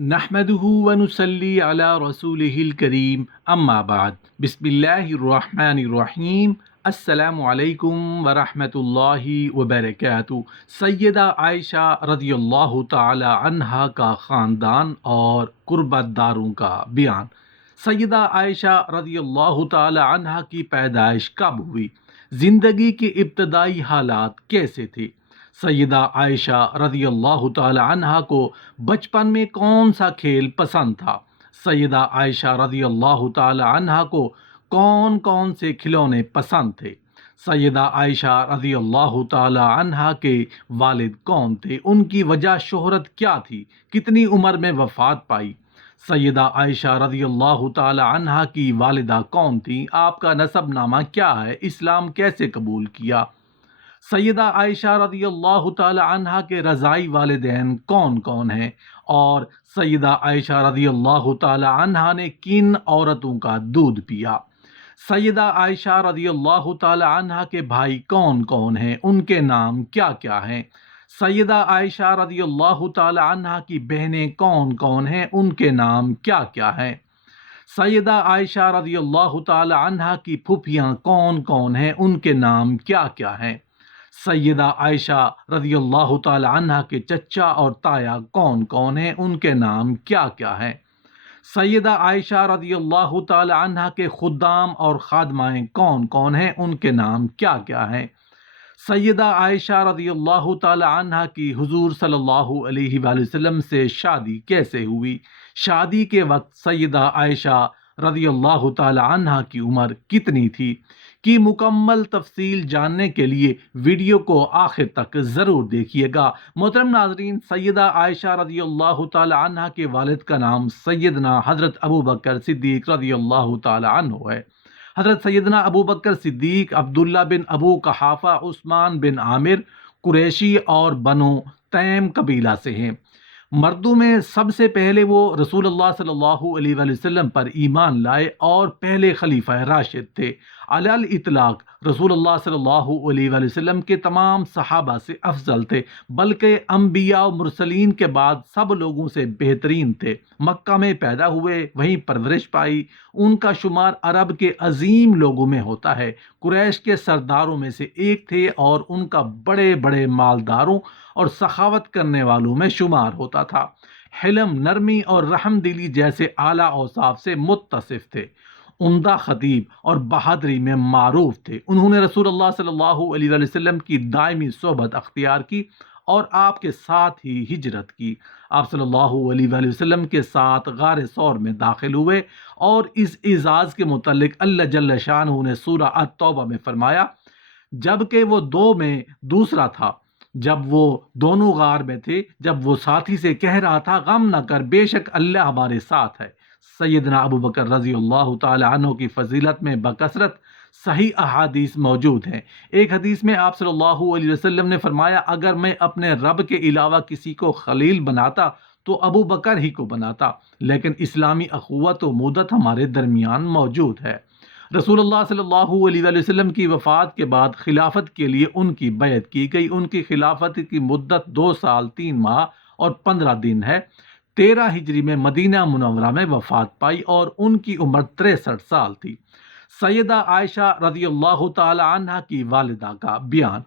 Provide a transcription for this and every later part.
نحمده ونصلي على رسوله الكريم اما بعد بسم اللہ الرحمن الرحیم السلام علیکم ورحمۃ اللہ وبرکاتہ۔ سیدہ عائشہ رضی اللہ تعالی عنہا کا خاندان اور قربت داروں کا بیان۔ سیدہ عائشہ رضی اللہ تعالی عنہا کی پیدائش کب ہوئی؟ زندگی کے ابتدائی حالات کیسے تھے؟ سیدہ عائشہ رضی اللہ تعالی عنہا کو بچپن میں کون سا کھیل پسند تھا؟ سیدہ عائشہ رضی اللہ تعالی عنہا کو کون کون سے کھلونے پسند تھے؟ سیدہ عائشہ رضی اللہ تعالی عنہا کے والد کون تھے؟ ان کی وجہ شہرت کیا تھی؟ کتنی عمر میں وفات پائی؟ سیدہ عائشہ رضی اللہ تعالی عنہا کی والدہ کون تھی؟ آپ کا نسب نامہ کیا ہے؟ اسلام کیسے قبول کیا؟ سیدہ عائشہ رضی اللہ تعالی عنہا کے رضائی والدین کون کون ہیں؟ اور سیدہ عائشہ رضی اللہ تعالی عنہا نے کن عورتوں کا دودھ پیا؟ سیدہ عائشہ رضی اللہ تعالی عنہا کے بھائی کون کون ہیں؟ ان کے نام کیا کیا ہیں؟ سیدہ عائشہ رضی اللہ تعالی عنہا کی بہنیں کون کون ہیں؟ ان کے نام کیا کیا ہیں؟ سیدہ عائشہ رضی اللہ تعالی عنہا کی پھوپھیاں کون کون ہیں؟ ان کے نام کیا کیا ہیں؟ سیدہ عائشہ رضی اللہ تعالی عنہا کے چچا اور تایا کون کون ہیں؟ ان کے نام کیا کیا ہیں؟ سیدہ عائشہ رضی اللہ تعالی عنہا کے خدام اور خادمائیں کون کون ہیں؟ ان کے نام کیا کیا ہیں؟ سیدہ عائشہ رضی اللہ تعالی عنہا کی حضور صلی اللہ علیہ وآلہ وسلم سے شادی کیسے ہوئی؟ شادی کے وقت سیدہ عائشہ رضی اللہ تعالی عنہا کی عمر کتنی تھی؟ کی مکمل تفصیل جاننے کے لیے ویڈیو کو آخر تک ضرور دیکھیے گا۔ محترم ناظرین، سیدہ عائشہ رضی اللہ تعالی عنہا کے والد کا نام سیدنا حضرت ابوبکر صدیق رضی اللہ تعالی عنہ ہے۔ حضرت سیدنا ابوبکر صدیق عبداللہ بن ابو قحافہ عثمان بن عامر قریشی اور بنو تیم قبیلہ سے ہیں۔ مردوں میں سب سے پہلے وہ رسول اللہ صلی اللہ علیہ وآلہ وسلم پر ایمان لائے اور پہلے خلیفہ راشد تھے۔ علی الاطلاق رسول اللہ صلی اللہ علیہ وآلہ وسلم کے تمام صحابہ سے افضل تھے، بلکہ انبیاء و مرسلین کے بعد سب لوگوں سے بہترین تھے۔ مکہ میں پیدا ہوئے، وہیں پرورش پائی۔ ان کا شمار عرب کے عظیم لوگوں میں ہوتا ہے۔ قریش کے سرداروں میں سے ایک تھے اور ان کا بڑے بڑے مالداروں اور سخاوت کرنے والوں میں شمار ہوتا تھا۔ حلم، نرمی اور رحم دلی جیسے اعلیٰ اوصاف سے متصف تھے۔ عمدہ خطیب اور بہادری میں معروف تھے۔ انہوں نے رسول اللہ صلی اللہ علیہ وآلہ وسلم کی دائمی صحبت اختیار کی اور آپ کے ساتھ ہی ہجرت کی۔ آپ صلی اللہ علیہ وآلہ وسلم کے ساتھ غار ثور میں داخل ہوئے اور اس اعزاز کے متعلق اللہ جل شانہ نے سورہ التوبہ میں فرمایا، جبکہ وہ دو میں دوسرا تھا، جب وہ دونوں غار میں تھے، جب وہ ساتھی سے کہہ رہا تھا، غم نہ کر، بے شک اللہ ہمارے ساتھ ہے۔ سیدنا ابوبکر رضی اللہ تعالی عنہ کی فضیلت میں بکثرت صحیح احادیث موجود ہیں۔ ایک حدیث میں آپ صلی اللہ علیہ وسلم نے فرمایا، اگر میں اپنے رب کے علاوہ کسی کو خلیل بناتا تو ابوبکر ہی کو بناتا، لیکن اسلامی اخوت و مودت ہمارے درمیان موجود ہے۔ رسول اللہ صلی اللہ علیہ وآلہ وسلم کی وفات کے بعد خلافت کے لیے ان کی بیعت کی گئی۔ ان کی خلافت کی مدت 2 سال 3 ماہ اور 15 دن ہے۔ 13 ہجری میں مدینہ منورہ میں وفات پائی اور ان کی عمر 63 سال تھی۔ سیدہ عائشہ رضی اللہ تعالی عنہا کی والدہ کا بیان۔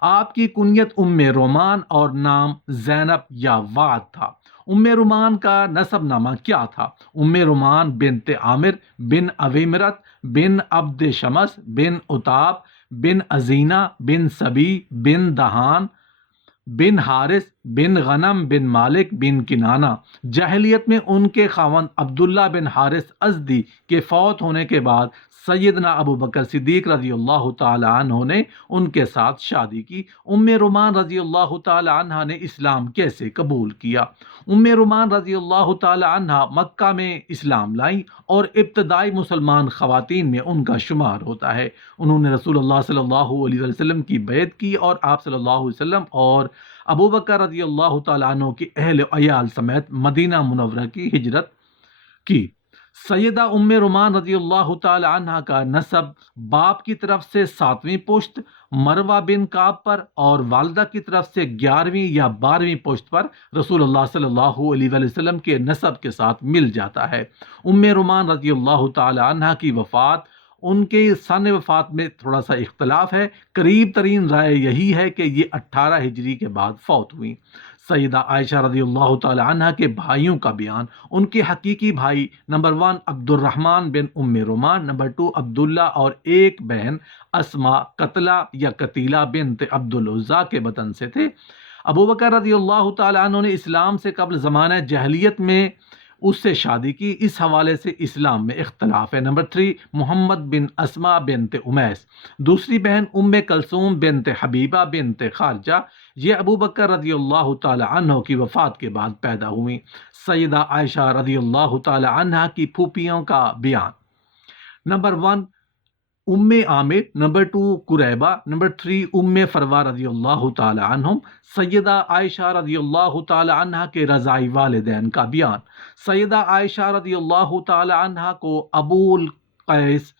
آپ کی کنیت ام رومان اور نام زینب یا وعد تھا۔ ام رومان کا نسب نامہ کیا تھا؟ ام رومان بنت عامر بن اویمرت بن عبد شمس بن عتاب بن ازینہ بن سبی بن دہان بن حارث بن غنم بن مالک بن کنانہ۔ جاہلیت میں ان کے خاوند عبداللہ بن حارث ازدی کے فوت ہونے کے بعد سیدنا ابوبکر صدیق رضی اللہ تعالی عنہ نے ان کے ساتھ شادی کی۔ ام رومان رضی اللہ تعالی عنہ نے اسلام کیسے قبول کیا؟ ام رومان رضی اللہ تعالی عنہ مکہ میں اسلام لائیں اور ابتدائی مسلمان خواتین میں ان کا شمار ہوتا ہے۔ انہوں نے رسول اللہ صلی اللہ علیہ وسلم کی بیعت کی اور آپ صلی اللہ علیہ وسلم اور ابوبکر رضی اللہ تعالیٰ عنہ کی اہل و عیال سمیت مدینہ منورہ کی ہجرت کی۔ سیدہ ام رومان رضی اللہ تعالی عنہ کا نسب باپ کی طرف سے 7ویں پشت، مروہ بن کعب پر، اور والدہ کی طرف سے 11ویں یا 12ویں پشت پر رسول اللہ صلی اللہ علیہ وآلہ وسلم کے نسب کے ساتھ مل جاتا ہے۔ ام رومان رضی اللہ تعالی عنہ کی وفات، ان کے سن وفات میں تھوڑا سا اختلاف ہے، قریب ترین رائے یہی ہے کہ یہ 18 ہجری کے بعد فوت ہوئیں۔ سیدہ عائشہ رضی اللہ تعالی عنہ کے بھائیوں کا بیان، ان کے حقیقی بھائی نمبر 1 عبد الرحمن بن ام رومان، نمبر 2 عبداللہ، اور ایک بہن اسما قتلہ یا قتیلہ بنت عبد العزیٰ کے بطن سے تھے۔ ابو بکر رضی اللہ تعالی عنہ نے اسلام سے قبل زمانہ جاہلیت میں اس سے شادی کی، اس حوالے سے اسلام میں اختلاف ہے۔ نمبر 3 محمد بن اسما بنت امیس، دوسری بہن ام کلثوم بنت حبیبہ بنت خارجہ، یہ ابو بکر رضی اللہ تعالی عنہ کی وفات کے بعد پیدا ہوئیں۔ سیدہ عائشہ رضی اللہ تعالی عنہ کی پھوپھیوں کا بیان، نمبر 1 ام عامر، نمبر 2 قریبہ، نمبر 3 ام فروہ رضی اللہ تعالی عنہم۔ سیدہ عائشہ رضی اللہ تعالی عنہ کے رضاعی والدین کا بیان، سیدہ عائشہ رضی اللہ تعالی عنہ کو ابو القیس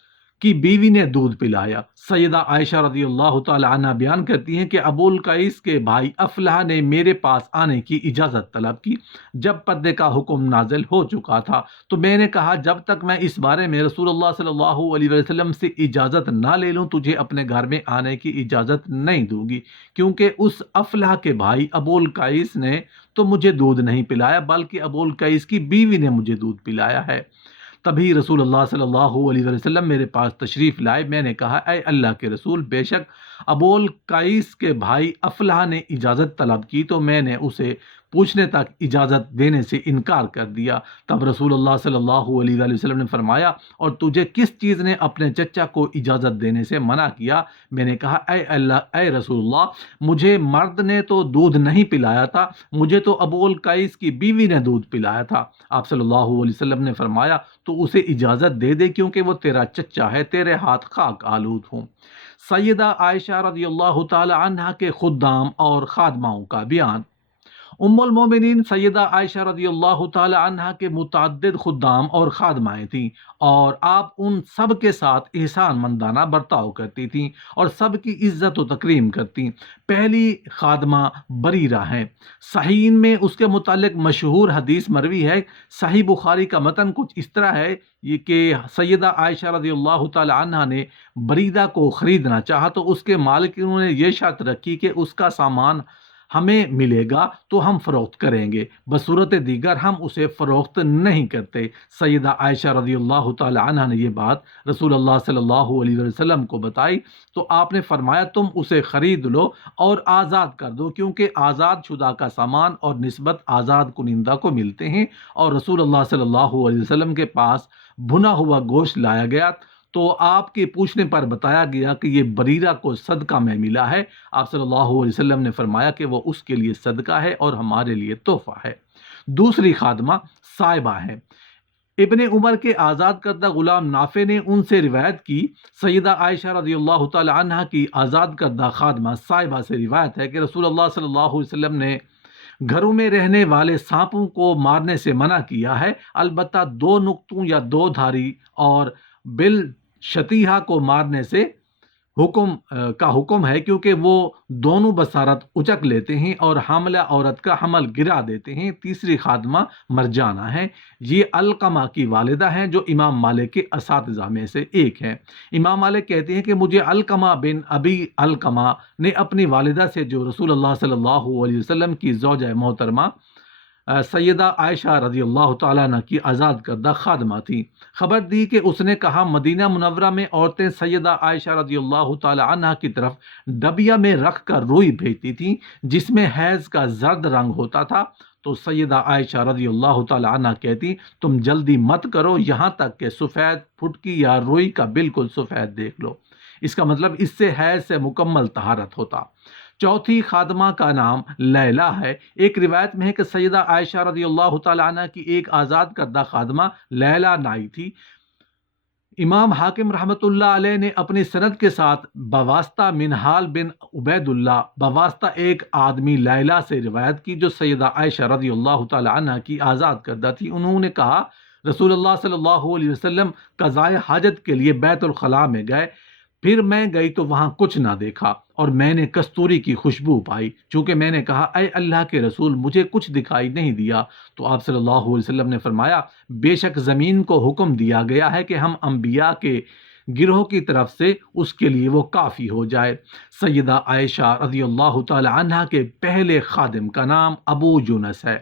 کی بیوی نے دودھ پلایا۔ سیدہ عائشہ رضی اللہ تعالی عنہ بیان کرتی ہیں کہ ابو القیس کے بھائی افلح نے میرے پاس آنے کی اجازت طلب کی جب پردے کا حکم نازل ہو چکا تھا، تو میں نے کہا جب تک میں اس بارے میں رسول اللہ صلی اللہ علیہ وسلم سے اجازت نہ لے لوں تجھے اپنے گھر میں آنے کی اجازت نہیں دوں گی، کیونکہ اس افلح کے بھائی ابو القیس نے تو مجھے دودھ نہیں پلایا بلکہ ابو القیس کی بیوی نے مجھے دودھ پلایا ہے۔ تبھی رسول اللہ صلی اللہ علیہ وسلم میرے پاس تشریف لائے۔ میں نے کہا اے اللہ کے رسول، بے شک ابو القیس کے بھائی افلح نے اجازت طلب کی تو میں نے اسے پوچھنے تک اجازت دینے سے انکار کر دیا۔ تب رسول اللہ صلی اللہ علیہ وسلم نے فرمایا اور تجھے کس چیز نے اپنے چچا کو اجازت دینے سے منع کیا؟ میں نے کہا اے رسول اللہ، مجھے مرد نے تو دودھ نہیں پلایا تھا، مجھے تو ابو القیس کی بیوی نے دودھ پلایا تھا۔ آپ صلی اللہ علیہ وسلم نے فرمایا تو اسے اجازت دے دے کیونکہ وہ تیرا چچا ہے، تیرے ہاتھ خاک آلود ہوں۔ سیدہ عائشہ رضی اللہ تعالی عنہ کے خدام اور خادماؤں کا بیان، ام المومنین سیدہ عائشہ رضی اللہ تعالی عنہ کے متعدد خدام اور خادمائیں تھیں، اور آپ ان سب کے ساتھ احسان مندانہ برتاؤ کرتی تھیں اور سب کی عزت و تکریم کرتی۔ پہلی خادمہ بریرہ ہیں۔ صحیحین میں اس کے متعلق مشہور حدیث مروی ہے۔ صحیح بخاری کا متن کچھ اس طرح ہے یہ کہ سیدہ عائشہ رضی اللہ تعالی عنہ نے بریدہ کو خریدنا چاہا تو اس کے مالکوں نے یہ شرط رکھی کہ اس کا سامان ہمیں ملے گا تو ہم فروخت کریں گے، بصورت دیگر ہم اسے فروخت نہیں کرتے۔ سیدہ عائشہ رضی اللہ تعالی عنہ نے یہ بات رسول اللہ صلی اللہ علیہ وسلم کو بتائی تو آپ نے فرمایا تم اسے خرید لو اور آزاد کر دو، کیونکہ آزاد شدہ کا سامان اور نسبت آزاد کنندہ کو ملتے ہیں۔ اور رسول اللہ صلی اللہ علیہ وسلم کے پاس بھنا ہوا گوشت لایا گیا تو آپ کے پوچھنے پر بتایا گیا کہ یہ بریرہ کو صدقہ میں ملا ہے۔ آپ صلی اللہ علیہ وسلم نے فرمایا کہ وہ اس کے لیے صدقہ ہے اور ہمارے لیے تحفہ ہے۔ دوسری خادمہ صائبہ ہیں۔ ابن عمر کے آزاد کردہ غلام نافع نے ان سے روایت کی، سیدہ عائشہ رضی اللہ تعالی عنہ کی آزاد کردہ خادمہ صائبہ سے روایت ہے کہ رسول اللہ صلی اللہ علیہ وسلم نے گھروں میں رہنے والے سانپوں کو مارنے سے منع کیا ہے، البتہ 2 نقطوں یا 2 دھاری اور بل شتیہا کو مارنے سے حکم ہے، کیونکہ وہ دونوں بصارت اچک لیتے ہیں اور حاملہ عورت کا حمل گرا دیتے ہیں۔ تیسری خادمہ مرجانہ ہیں، یہ علقمہ کی والدہ ہیں جو امام مالک کے اساتذہ میں سے ایک ہیں۔ امام مالک کہتے ہیں کہ مجھے علقمہ بن ابی علقمہ نے اپنی والدہ سے جو رسول اللہ صلی اللہ علیہ وسلم کی زوجہ محترمہ سیدہ عائشہ رضی اللہ تعالیٰ عنہ کی آزاد کردہ خادمہ تھی، خبر دی کہ اس نے کہا مدینہ منورہ میں عورتیں سیدہ عائشہ رضی اللہ تعالیٰ عنہ کی طرف ڈبیا میں رکھ کر روئی بھیجتی تھیں جس میں حیض کا زرد رنگ ہوتا تھا، تو سیدہ عائشہ رضی اللہ تعالیٰ عنہ کہتی تم جلدی مت کرو یہاں تک کہ سفید پھٹکی یا روئی کا بالکل سفید دیکھ لو، اس کا مطلب اس سے حیض سے مکمل طہارت ہوتا۔ چوتھی خادمہ کا نام لیلہ ہے۔ ایک روایت میں ہے کہ سیدہ عائشہ رضی اللہ تعالی عنہ کی ایک آزاد کردہ خادمہ لیلہ نائی تھی۔ امام حاکم رحمۃ اللہ علیہ نے اپنی سند کے ساتھ بواسطہ منہال بن عبید اللہ بواسطہ ایک آدمی لیلہ سے روایت کی جو سیدہ عائشہ رضی اللہ تعالی عنہ کی آزاد کردہ تھی۔ انہوں نے کہا رسول اللہ صلی اللہ علیہ وسلم قضائے حاجت کے لیے بیت الخلاء میں گئے پھر میں گئی تو وہاں کچھ نہ دیکھا اور میں نے کستوری کی خوشبو پائی، چونکہ میں نے کہا اے اللہ کے رسول مجھے کچھ دکھائی نہیں دیا، تو آپ صلی اللہ علیہ وسلم نے فرمایا بے شک زمین کو حکم دیا گیا ہے کہ ہم انبیاء کے گروہ کی طرف سے اس کے لیے وہ کافی ہو جائے۔ سیدہ عائشہ رضی اللہ تعالی عنہا کے پہلے خادم کا نام ابو یونس ہے۔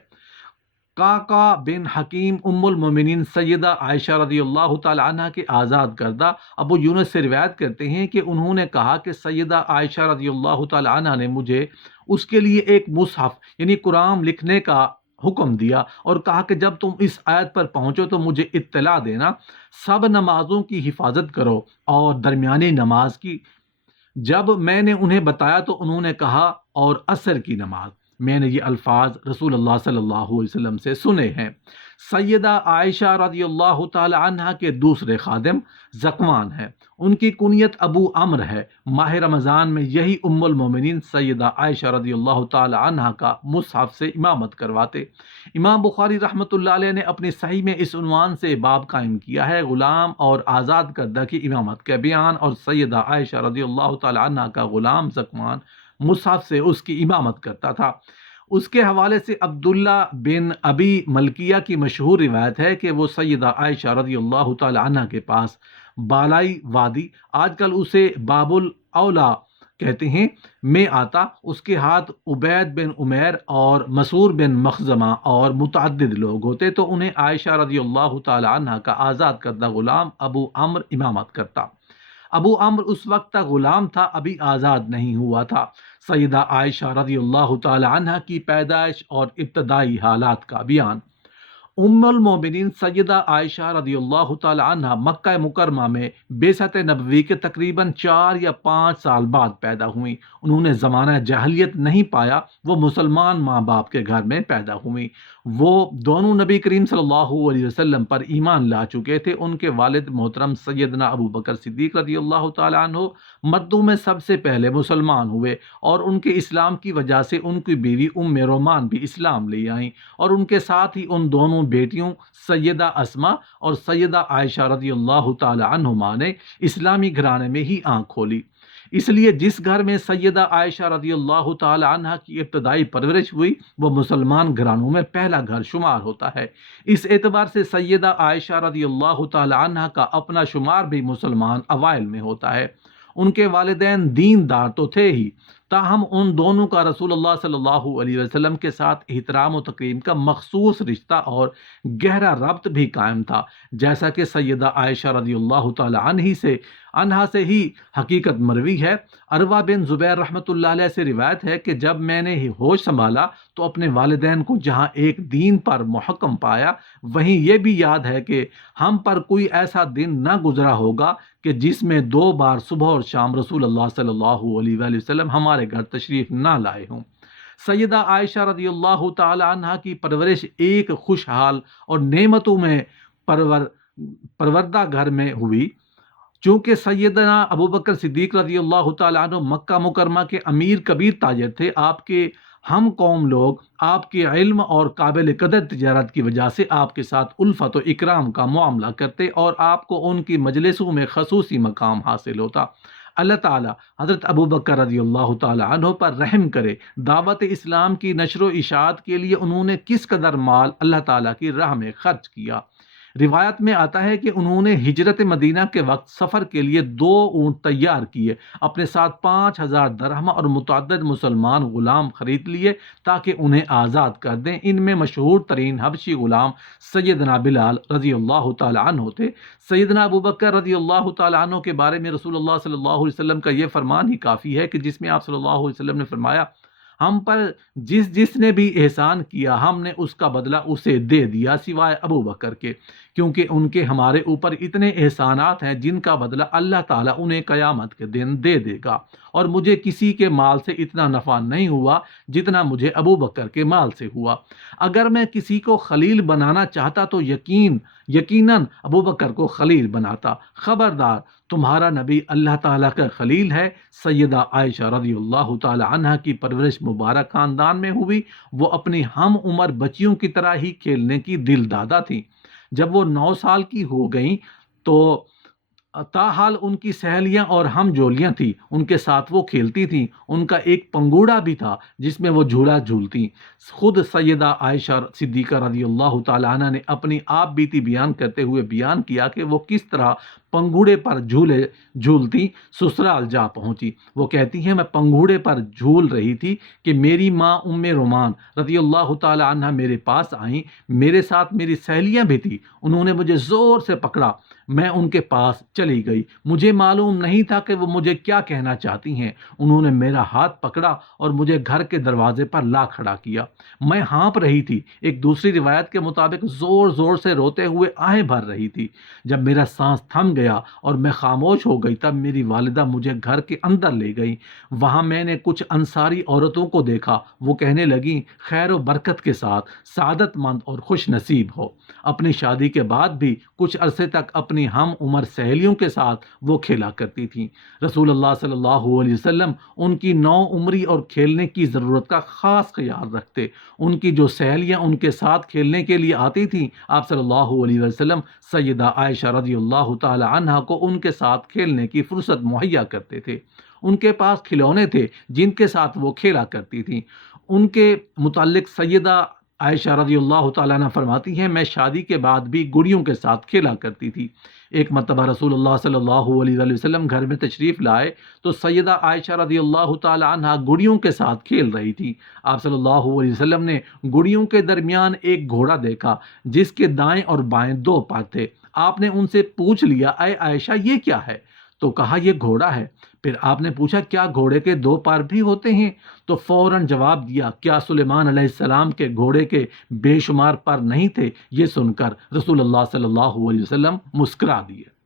کاکا بن حکیم ام المومنین سیدہ عائشہ رضی اللہ تعالی عنہ کے آزاد کردہ ابو یونس سے روایت کرتے ہیں کہ انہوں نے کہا کہ سیدہ عائشہ رضی اللہ تعالی عنہ نے مجھے اس کے لیے ایک مصحف یعنی قرآن لکھنے کا حکم دیا اور کہا کہ جب تم اس آیت پر پہنچو تو مجھے اطلاع دینا، سب نمازوں کی حفاظت کرو اور درمیانی نماز کی۔ جب میں نے انہیں بتایا تو انہوں نے کہا اور عصر کی نماز۔ میں نے یہ الفاظ رسول اللہ صلی اللہ علیہ وسلم سے سنے ہیں۔ سیدہ عائشہ رضی اللہ تعالی عنہ کے دوسرے خادم ذکوان ہیں، ان کی کنیت ابو عمرو ہے۔ ماہ رمضان میں یہی ام المومنین سیدہ عائشہ رضی اللہ تعالی عنہ کا مصحف سے امامت کرواتے۔ امام بخاری رحمۃ اللہ علیہ نے اپنی صحیح میں اس عنوان سے باب قائم کیا ہے، غلام اور آزاد کردہ کی امامت کا بیان، اور سیدہ عائشہ رضی اللہ تعالی عنہ کا غلام ذکوان مصحف سے اس کی امامت کرتا تھا۔ اس کے حوالے سے عبداللہ بن ابی ملکیہ کی مشہور روایت ہے کہ وہ سیدہ عائشہ رضی اللہ تعالی عنہ کے پاس بالائی وادی، آج کل اسے باب الاولا کہتے ہیں، میں آتا۔ اس کے ہاتھ عبید بن عمیر اور مسور بن مخزمہ اور متعدد لوگ ہوتے، تو انہیں عائشہ رضی اللہ تعالی عنہ کا آزاد کردہ غلام ابو عمرو امامت کرتا۔ ابو عمرو اس وقت تک غلام تھا، ابھی آزاد نہیں ہوا تھا۔ سیدہ عائشہ رضی اللہ تعالی عنہ کی پیدائش اور ابتدائی حالات کا بیان۔ ام المومنین سیدہ عائشہ رضی اللہ تعالی عنہ مکہ مکرمہ میں بعثت نبوی کے تقریباً 4 یا 5 سال بعد پیدا ہوئیں۔ انہوں نے زمانہ جاہلیت نہیں پایا، وہ مسلمان ماں باپ کے گھر میں پیدا ہوئیں۔ وہ دونوں نبی کریم صلی اللہ علیہ وسلم پر ایمان لا چکے تھے۔ ان کے والد محترم سیدنا ابو بکر صدیق رضی اللہ تعالی عنہ مردوں میں سب سے پہلے مسلمان ہوئے، اور ان کے اسلام کی وجہ سے ان کی بیوی ام رومان بھی اسلام لے آئیں، اور ان کے ساتھ ہی ان دونوں بیٹیوں سیدہ اسما اور سیدہ عائشہ رضی اللہ تعالی عنہما نے اسلامی گھرانے میں ہی آنکھ کھولی۔ اس لیے جس گھر میں سیدہ عائشہ رضی اللہ تعالی عنہ کی ابتدائی پرورش ہوئی وہ مسلمان گھرانوں میں پہلا گھر شمار ہوتا ہے۔ اس اعتبار سے سیدہ عائشہ رضی اللہ تعالی عنہ کا اپنا شمار بھی مسلمان اوائل میں ہوتا ہے۔ ان کے والدین دیندار تو تھے ہی، تاہم ان دونوں کا رسول اللہ صلی اللہ علیہ وسلم کے ساتھ احترام و تکریم کا مخصوص رشتہ اور گہرا ربط بھی قائم تھا، جیسا کہ سیدہ عائشہ رضی اللہ تعالی عنہا سے ہی حقیقت مروی ہے۔ عروہ بن زبیر رحمۃ اللہ علیہ سے روایت ہے کہ جب میں نے ہوش سنبھالا تو اپنے والدین کو جہاں ایک دین پر محکم پایا، وہیں یہ بھی یاد ہے کہ ہم پر کوئی ایسا دن نہ گزرا ہوگا کہ جس میں 2 بار صبح اور شام رسول اللہ صلی اللہ علیہ وآلہ وسلم ہمارے گھر تشریف نہ لائے ہوں۔ سیدہ عائشہ رضی اللہ تعالی عنہ کی پرورش ایک خوشحال اور نعمتوں میں پروردہ گھر میں ہوئی۔ چونکہ سیدنا ابو بکر صدیق رضی اللہ تعالی عنہ مکہ مکرمہ کے امیر کبیر تاجر تھے، آپ کے ہم قوم لوگ آپ کے علم اور قابل قدر تجارت کی وجہ سے آپ کے ساتھ الفت و اکرام کا معاملہ کرتے اور آپ کو ان کی مجلسوں میں خصوصی مقام حاصل ہوتا۔ اللہ تعالیٰ حضرت ابو بکر رضی اللہ تعالی عنہ پر رحم کرے۔ دعوت اسلام کی نشر و اشاعت کے لیے انہوں نے کس قدر مال اللہ تعالیٰ کی راہ میں خرچ کیا۔ روایت میں آتا ہے کہ انہوں نے ہجرت مدینہ کے وقت سفر کے لیے 2 اونٹ تیار کیے، اپنے ساتھ 5000 درہم اور متعدد مسلمان غلام خرید لیے تاکہ انہیں آزاد کر دیں۔ ان میں مشہور ترین حبشی غلام سیدنا بلال رضی اللہ تعالی عنہ تھے۔ سیدنا ابو بکر رضی اللہ تعالی عنہ کے بارے میں رسول اللہ صلی اللہ علیہ وسلم کا یہ فرمان ہی کافی ہے کہ جس میں آپ صلی اللہ علیہ وسلم نے فرمایا ہم پر جس نے بھی احسان کیا ہم نے اس کا بدلہ اسے دے دیا سوائے ابو بکر کے، کیونکہ ان کے ہمارے اوپر اتنے احسانات ہیں جن کا بدلہ اللہ تعالیٰ انہیں قیامت کے دن دے دے گا، اور مجھے کسی کے مال سے اتنا نفع نہیں ہوا جتنا مجھے ابو بکر کے مال سے ہوا۔ اگر میں کسی کو خلیل بنانا چاہتا تو یقیناً ابو بکر کو خلیل بناتا۔ خبردار، تمہارا نبی اللہ تعالیٰ کا خلیل ہے۔ سیدہ عائشہ رضی اللہ تعالی عنہ کی پرورش مبارک خاندان میں ہوئی۔ وہ اپنی ہم عمر بچیوں کی طرح ہی کھیلنے کی دل دادا تھیں۔ جب وہ 9 سال کی ہو گئیں تو تاحال ان کی سہیلیاں اور ہم جولیاں تھیں، ان کے ساتھ وہ کھیلتی تھیں، ان کا ایک پنگوڑا بھی تھا جس میں وہ جھولا جھولتی۔ خود سیدہ عائشہ صدیقہ رضی اللہ تعالی عنہ نے اپنی آپ بیتی بیان کرتے ہوئے بیان کیا کہ وہ کس طرح پنگوڑے پر جھولے جھولتی سسرال جا پہنچی۔ وہ کہتی ہیں میں پنگوڑے پر جھول رہی تھی کہ میری ماں ام رومان رضی اللہ تعالی عنہ میرے پاس آئیں، میرے ساتھ میری سہیلیاں بھی تھیں، انہوں نے مجھے زور سے پکڑا، میں ان کے پاس چلی گئی، مجھے معلوم نہیں تھا کہ وہ مجھے کیا کہنا چاہتی ہیں، انہوں نے میرا ہاتھ پکڑا اور مجھے گھر کے دروازے پر لا کھڑا کیا، میں ہانپ رہی تھی، ایک دوسری روایت کے مطابق زور زور سے روتے ہوئے آہیں بھر رہی تھی، جب میرا سانس تھم گیا اور میں خاموش ہو گئی تب میری والدہ مجھے گھر کے اندر لے گئی، وہاں میں نے کچھ انصاری عورتوں کو دیکھا، وہ کہنے لگیں خیر و برکت کے ساتھ سعادت مند اور خوش نصیب ہو۔ اپنی شادی کے بعد بھی کچھ عرصے تک اپنی ہم عمر سہیلیوں کے ساتھ وہ کھیلا کرتی تھیں۔ رسول اللہ صلی اللہ علیہ وسلم ان کی نو عمری اور کھیلنے کی ضرورت کا خاص خیال رکھتے۔ ان کی جو سہیلیاں ان کے ساتھ کھیلنے کے لیے آتی تھیں، آپ صلی اللہ علیہ وسلم سیدہ عائشہ رضی اللہ تعالی عنہا کو ان کے ساتھ کھیلنے کی فرصت مہیا کرتے تھے۔ ان کے پاس کھلونے تھے جن کے ساتھ وہ کھیلا کرتی تھیں۔ ان کے متعلق سیدہ عائشہ رضی اللہ تعالیٰ عنہ فرماتی ہیں میں شادی کے بعد بھی گڑیوں کے ساتھ کھیلا کرتی تھی۔ ایک مرتبہ رسول اللہ صلی اللہ علیہ وسلم گھر میں تشریف لائے تو سیدہ عائشہ رضی اللہ تعالیٰ عنہ گڑیوں کے ساتھ کھیل رہی تھی۔ آپ صلی اللہ علیہ وسلم نے گڑیوں کے درمیان ایک گھوڑا دیکھا جس کے دائیں اور بائیں دو پر تھے۔ آپ نے ان سے پوچھ لیا اے عائشہ یہ کیا ہے؟ تو کہا یہ گھوڑا ہے۔ پھر آپ نے پوچھا کیا گھوڑے کے دو پر بھی ہوتے ہیں؟ تو فوراً جواب دیا کیا سلیمان علیہ السلام کے گھوڑے کے بے شمار پر نہیں تھے؟ یہ سن کر رسول اللہ صلی اللہ علیہ وسلم مسکرا دیے۔